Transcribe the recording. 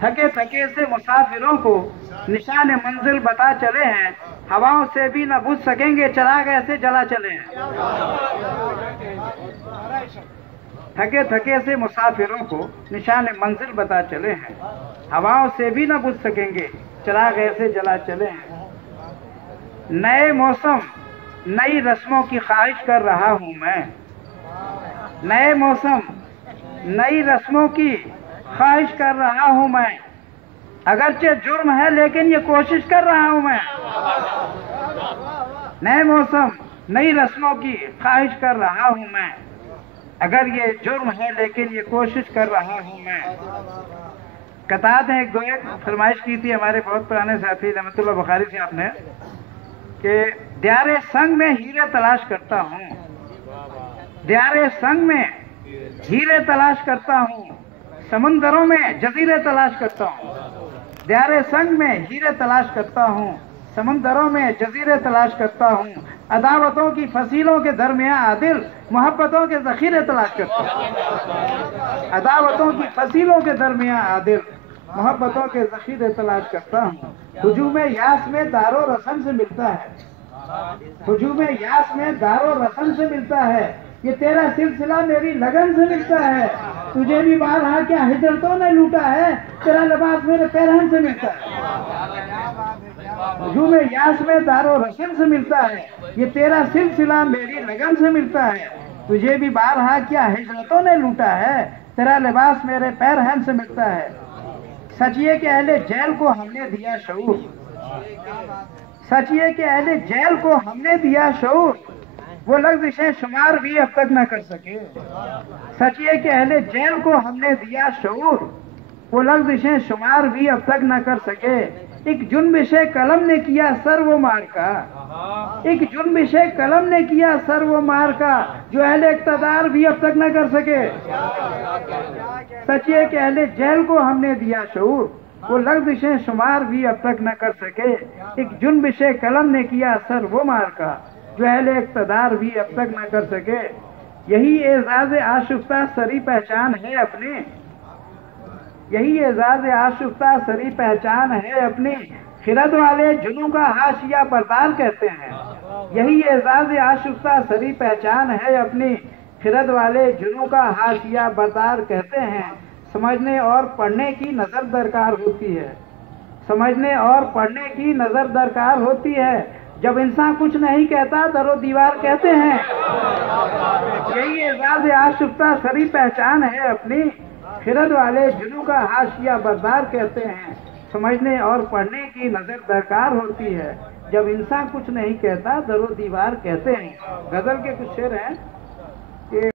थके थके से मुसाफिरों को निशान मंजिल बता चले हैं, हवाओं से भी न बुझ सकेंगे चिराग ऐसे जला चले हैं। थके थके से मुसाफिरों को निशान मंजिल बता चले हैं, हवाओं से भी न बुझ सकेंगे चिराग ऐसे जला चले हैं। नए मौसम नई रस्मों की ख्वाहिश कर रहा हूं मैं, नए मौसम नई रस्मों की ख्वाहिश कर रहा हूं मैं, अगरचे जुर्म है लेकिन ये कोशिश कर रहा हूं मैं। नए मौसम नई रस्मों की ख्वाहिश कर रहा हूं मैं, अगर ये जुर्म है लेकिन ये कोशिश कर रहा हूं मैं। कतार ने एक फरमाइश की थी हमारे बहुत पुराने साथी रहमतुल्लाह बुखारी से आपने कि दियारे संग में हीरे तलाश करता हूँ, दियारे संग में हीरे तलाश करता हूँ, समंदरों में जजीरे तलाश करता हूँ। दियारे संग में हीरे तलाश करता हूँ, समंदरों में जजीरे तलाश करता हूँ। अदावतों की फसीलों के दरमियान आदिल मोहब्बतों के जखीरे तलाश करता हूँ। अदावतों की फसीलों के दरमियान आदिल मोहब्बतों के जखीरे तलाश करता हूँ। हुजूम यास में दारो रसन से मिलता है, हुजूम यास में दारो रसन से मिलता है, ये तेरा सिलसिला मेरी लगन से मिलता है। तुझे भी बारहा क्या हिजरतों ने लूटा है, तेरा लिबास मेरे पैरहन से मिलता है। हुजूम यास में दारो रसन से मिलता है, ये तेरा सिलसिला मेरी लगन से मिलता है। तुझे भी बारहा क्या हिजरतों ने लूटा है, तेरा लिबास मेरे पैरहन से मिलता है। सचिए के अहले जेल को हमने दिया शऊर, सचिए के अहले जेल को हमने दिया शऊर, वो लफ्ज़ शुमार भी अब तक न कर सके। सचिए के अहले जेल को हमने दिया शऊर, वो लफ्ज़ शुमार भी अब तक न कर सके। एक जुन्बिश कलम ने किया सर वो मार का, एक जुन्बिश कलम ने किया सर वो मार का, जो अहले इक़्तिदार भी अब तक न कर सके। सचिए के अहले जेल को हमने दिया शऊर, वो लफ्ज़ शुमार भी अब तक न कर सके। एक जुन्बिश कलम ने किया सर वो मार का, जो अहले इक़्तिदार भी अब तक न कर सके। यही एजाज़ आशुफ्ता सरी पहचान है अपनी, यही एजाज़ आशुफ्ता सरी पहचान है अपनी, खिरद वाले जुनू का हाशिया बरदार कहते हैं। यही एजाज़ आशुफ्ता सरी पहचान है अपनी, खिरद वाले जुनू का हाशिया बरदार कहते हैं। समझने और पढ़ने की नज़र दरकार होती है, समझने और पढ़ने की नज़र दरकार होती है। जब इंसान कुछ नहीं कहता दरो दीवार कहते हैं। यही एजाज़ आशुफ्ता सरी पहचान है अपनी, खिरद वाले जुनू का हाशिया बरदार कहते हैं। समझने और पढ़ने की नज़र दरकार होती है, जब इंसान कुछ नहीं कहता दरो दीवार कहते हैं। गज़ल के कुछ शेर हैं कि